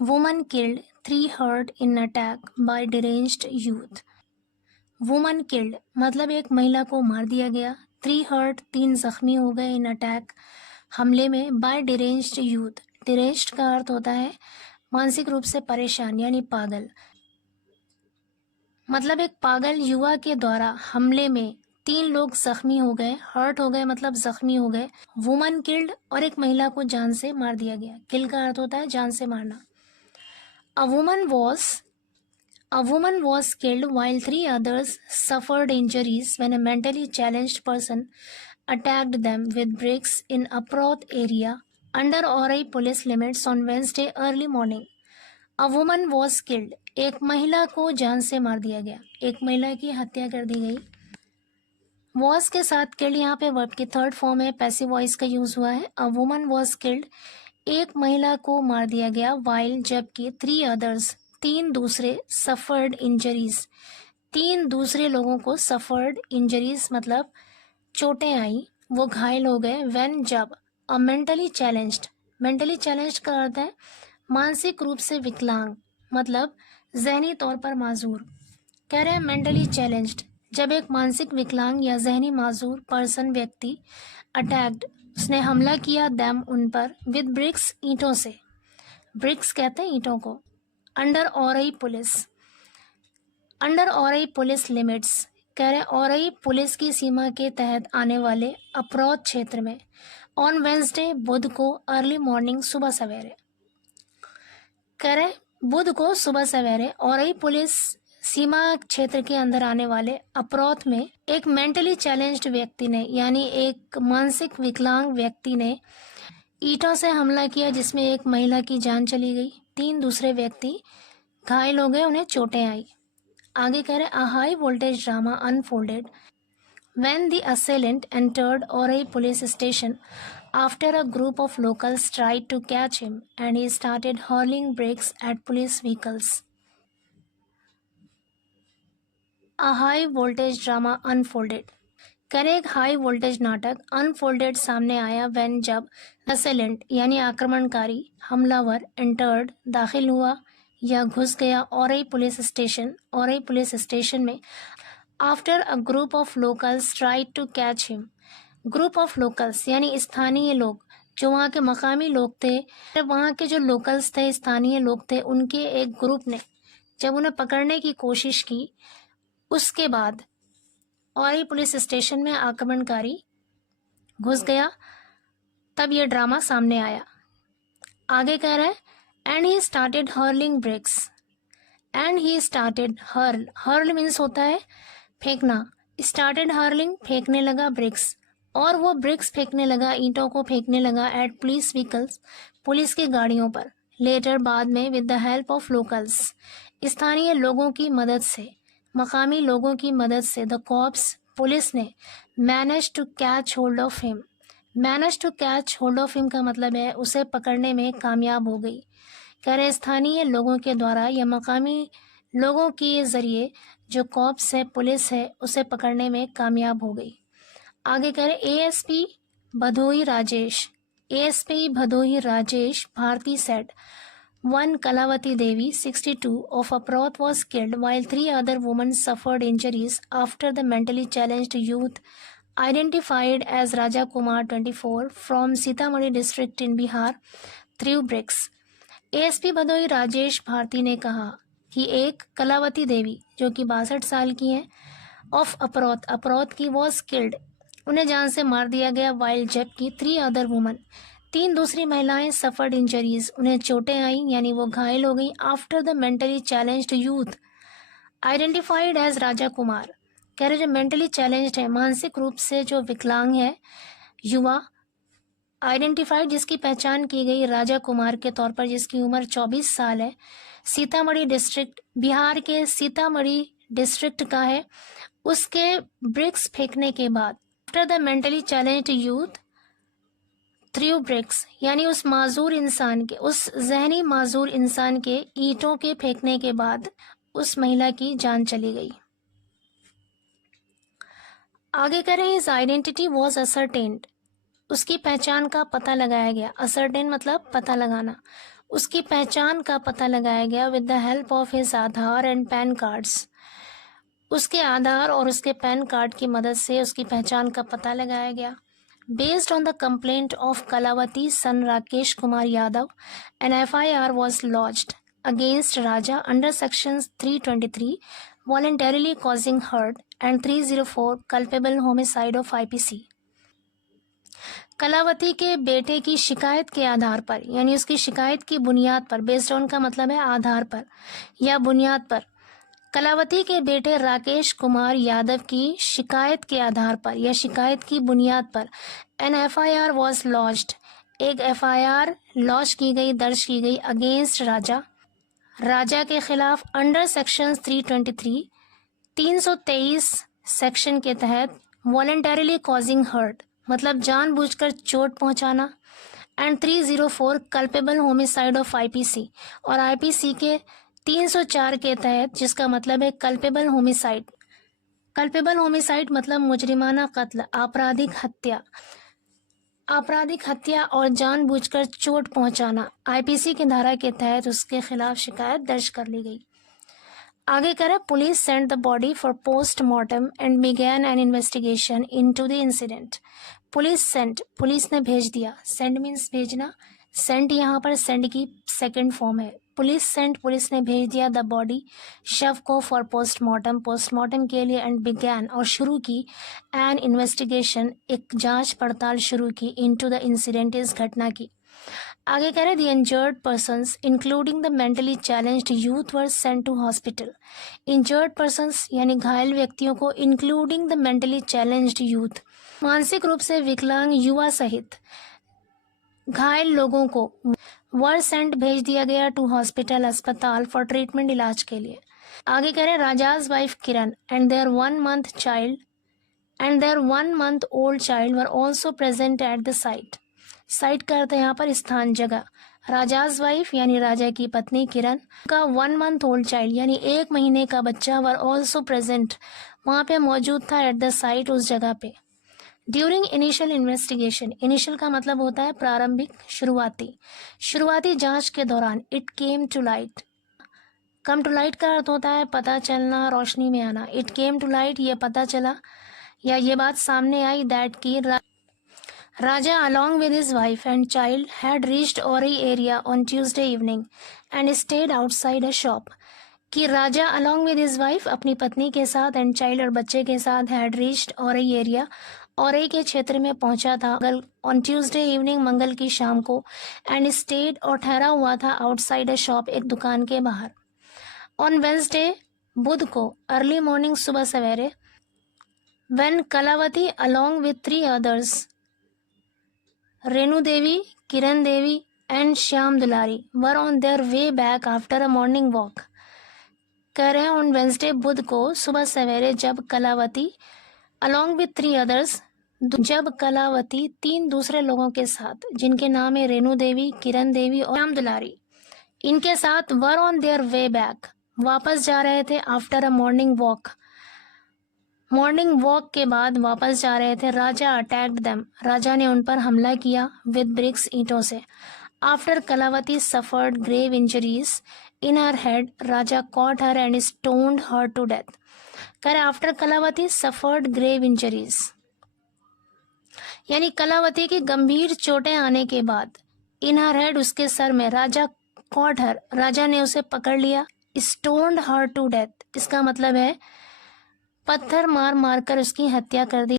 Woman killed, 3 hurt in attack by deranged youth. Woman killed मतलब एक महिला को मार दिया गया। 3 हर्ट 3 जख्मी हो गए इन अटैक हमले में बाय डिरेंज्ड यूथ। डिरेंज्ड का अर्थ होता है मानसिक रूप से परेशान यानी पागल। मतलब एक पागल युवा के द्वारा हमले में 3 लोग जख्मी हो गए। हर्ट हो गए मतलब जख्मी हो गए। वुमन किल्ड और एक महिला को जान से मार दिया गया। किल का अर्थ होता है जान से मारना। A woman was A woman was killed while 3 others suffered injuries when a mentally challenged person attacked them with bricks in Aproth area under Orai police limits on Wednesday early morning. A woman was killed. एक महिला को जान से मार दिया गया। एक महिला की हत्या कर दी गई। was के साथ killed यहाँ पे वर्ब की थर्ड फॉर्म है, पैसिव वॉइस का यूज हुआ है। A woman was killed. एक महिला को मार दिया गया while जबकि 3 others 3 दूसरे suffered injuries 3 दूसरे लोगों को suffered injuries मतलब चोटें आई, वो घायल हो गए when जब a mentally challenged का अर्थ है मानसिक रूप से विकलांग मतलब जहनी तौर पर माजूर। कह रहे हैं मेंटली चैलेंज्ड जब एक मानसिक विकलांग या जहनी माजूर पर्सन व्यक्ति अटैक्ड उसने हमला किया दैम उन पर विद ब्रिक्स ईंटों से। ब्रिक्स कहते हैं ईंटों को। अंडर औरई पुलिस लिमिट्स कह रहे औरई पुलिस की सीमा के तहत आने वाले अपराध क्षेत्र में ऑन वेंसडे बुध को अर्ली मॉर्निंग सुबह सवेरे। कह रहे बुध को सुबह सवेरे औरई पुलिस सीमा क्षेत्र के अंदर आने वाले अपराध में एक मेंटली चैलेंज्ड व्यक्ति ने यानी एक मानसिक विकलांग व्यक्ति ने ईंटों से हमला किया जिसमें एक महिला की जान चली गई। 3 दूसरे व्यक्ति घायल हो गए, उन्हें चोटें आई। आगे कह रहे a high voltage drama unfolded when the assailant entered Orai police station after a group of locals tried to catch him and he started hurling bricks at police vehicles. A high voltage drama unfolded. करे एक high voltage नाटक unfolded सामने आया when जब असेलेंट यानी आक्रमणकारी हमलावर entered दाखिल हुआ या घुस गया औरई पुलिस स्टेशन में after a group of locals tried to catch him. Group of locals यानी स्थानीय लोग जो वहाँ के मकामी लोग थे, वहाँ के जो लोकल्स थे स्थानीय लोग थे उनके एक ग्रुप ने जब उन्हें पकड़ने की कोशिश की उसके बाद औरई पुलिस स्टेशन में आक्रमणकारी घुस गया, तब यह ड्रामा सामने आया। आगे कह रहा है and he started hurling bricks. And he started hurl means होता है फेंकना। स्टार्टेड हर्लिंग फेंकने लगा ब्रिक्स और वो ब्रिक्स फेंकने लगा, ईंटों को फेंकने लगा एट पुलिस व्हीकल्स पुलिस की गाड़ियों पर। लेटर बाद में with the help of locals स्थानीय लोगों की मदद से, मकामी लोगों की मदद से द कॉप्स पुलिस ने manage to catch hold of him. Manage to catch hold of him का मतलब है उसे पकड़ने में कामयाब हो गई। कह रहे स्थानीय लोगों के द्वारा या मकामी लोगों के जरिए जो कॉप्स है पुलिस है उसे पकड़ने में कामयाब हो गई। आगे कह रहे ASP Bhadohi Rajesh Bharati said One Kalavati Devi, 62, of Aproth was killed while 3 other women suffered injuries after the mentally challenged youth identified as Raja Kumar, 24, from Sitamarhi district in Bihar, threw bricks. ASP Bhadohi Rajesh Bharati ने कहा कि एक कलावती देवी जो कि 62 साल की हैं of अपरोथ की वॉज किल्ड उन्हें जान से मार दिया गया वाइल जबकि 3 अदर वुमन 3 दूसरी महिलाएं सफर्ड इंजरीज उन्हें चोटें आई यानी वो घायल हो गई after the mentally challenged youth identified as Raja Kumar. कह रहे जो मेंटली चैलेंज्ड है मानसिक रूप से जो विकलांग है युवा आइडेंटिफाइड जिसकी पहचान की गई राजा कुमार के तौर पर जिसकी उम्र 24 साल है, सीतामढ़ी डिस्ट्रिक्ट बिहार के सीतामढ़ी डिस्ट्रिक्ट का है, उसके ब्रिक्स फेंकने के बाद after the mentally challenged youth threw bricks यानी उस माजूर इंसान के उस जहनी माजूर इंसान के ईंटों के फेंकने के बाद उस महिला की जान चली गई। आगे करें हिज आइडेंटिटी वॉज असरटेन्ड उसकी पहचान का पता लगाया गया। असरटेन मतलब पता लगाना। उसकी पहचान का पता लगाया गया with the help of his Aadhaar and pan cards. उसके आधार और उसके पैन कार्ड की मदद से उसकी पहचान का पता लगाया गया। Based on the complaint of Kalavati's son Rakesh Kumar Yadav, an FIR was lodged against Raja under sections 323 voluntarily causing hurt and 304 culpable homicide of IPC। Kalavati के बेटे की शिकायत के आधार पर, यानी उसकी शिकायत की बुनियाद पर, बेस्ड ऑन का मतलब है आधार पर या बुनियाद पर, कलावती के बेटे राकेश कुमार यादव की शिकायत के आधार पर या शिकायत की बुनियाद पर एन FIR वॉज लॉन्च्ड, एक FIR लॉन्च की गई, दर्ज की गई अगेंस्ट राजा के खिलाफ अंडर सेक्शन 323 सेक्शन के तहत वॉलंटरीली कॉजिंग हर्ट मतलब जानबूझकर चोट पहुंचाना and 304 culpable homicide of IPC और IPC के 304 के तहत, जिसका मतलब है कल्पेबल होमिसाइड। कल्पेबल होमिसाइड मतलब मुजरिमाना कत्ल, आपराधिक हत्या और जानबूझकर चोट पहुंचाना। IPC की धारा के तहत उसके खिलाफ शिकायत दर्ज कर ली गई। आगे करें, police sent the body for postmortem and began an investigation into the incident. Police ने भेज दिया, सेंड मीन्स भेजना, सेंट यहाँ पर सेंड की सेकंड फॉर्म है। पुलिस ने भेज दिया द बॉडी, शव को, फॉर पोस्टमार्टम के लिए, एंड बिगैन और शुरू की, एन इन्वेस्टिगेशन एक जांच पड़ताल शुरू की, इनटू द इंसिडेंट इस घटना की। आगे कह रहे the injured persons including the mentally challenged youth were sent to hospital. Injured persons यानी घायल व्यक्तियों को, including the mentally challenged youth मानसिक रूप से विकलांग युवा सहित घायल लोगों को, वर सेंट भेज दिया गया टू हॉस्पिटल अस्पताल फॉर ट्रीटमेंट इलाज के लिए। आगे कह रहे Raja's wife Kiran and their 1 month old child were also present at the site. Site का अर्थ है यहाँ पर स्थान, जगह। राजाज वाइफ यानी राजा की पत्नी किरण का 1 month old child यानी 1 महीने का बच्चा वर ऑल्सो प्रेजेंट वहाँ पे मौजूद था, एट द साइट उस जगह पे। ड्यूरिंग इनिशियल इन्वेस्टिगेशन, इनिशियल का मतलब होता है प्रारंभिक, शुरुआती जांच के दौरान, it came to light, come to light का अर्थ होता है पता चलना, रोशनी में आना। इट केम टू लाइट ये पता चला या ये बात सामने आई दैट की राजा along with his wife and child had reached Ori area on Tuesday evening and stayed outside a shop। कि राजा along with his wife अपनी पत्नी के साथ एंड चाइल्ड और बच्चे के साथ had reached Ori area, Orai के क्षेत्र में पहुंचा था ऑन ट्यूसडे इवनिंग मंगल की शाम को, एंड स्टेड और ठहरा हुआ था आउटसाइड अ शॉप एक दुकान के बाहर। ऑन वेंसडे बुध को अर्ली मॉर्निंग सुबह सवेरे, when Kalavati along with 3 others Renu Devi, Kiran Devi and Shyam Dulari were on their way back after a morning walk. कह रहे हैं ऑन वेंसडे बुध को सुबह सवेरे जब कलावती अलॉन्ग विथ 3 others, जब कलावती 3 दूसरे लोगों के साथ जिनके नाम है रेणु देवी, किरण देवी और श्याम दुलारी, इनके साथ वर ऑन देयर वे बैक वापस जा रहे थे, आफ्टर अ मॉर्निंग वॉक के बाद वापस जा रहे थे। राजा अटैक्ड देम, राजा ने उन पर हमला किया, विद ब्रिक्स ईंटों से। After Kalavati suffered grave injuries in her head, Raja caught her and stoned her to death. करे after Kalavati suffered grave injuries यानी कलावती की गंभीर चोटें आने के बाद, इन हर हेड उसके सर में, राजा कॉट हर राजा ने उसे पकड़ लिया, स्टोन्ड हर टू डेथ इसका मतलब है पत्थर मार मार कर उसकी हत्या कर दी।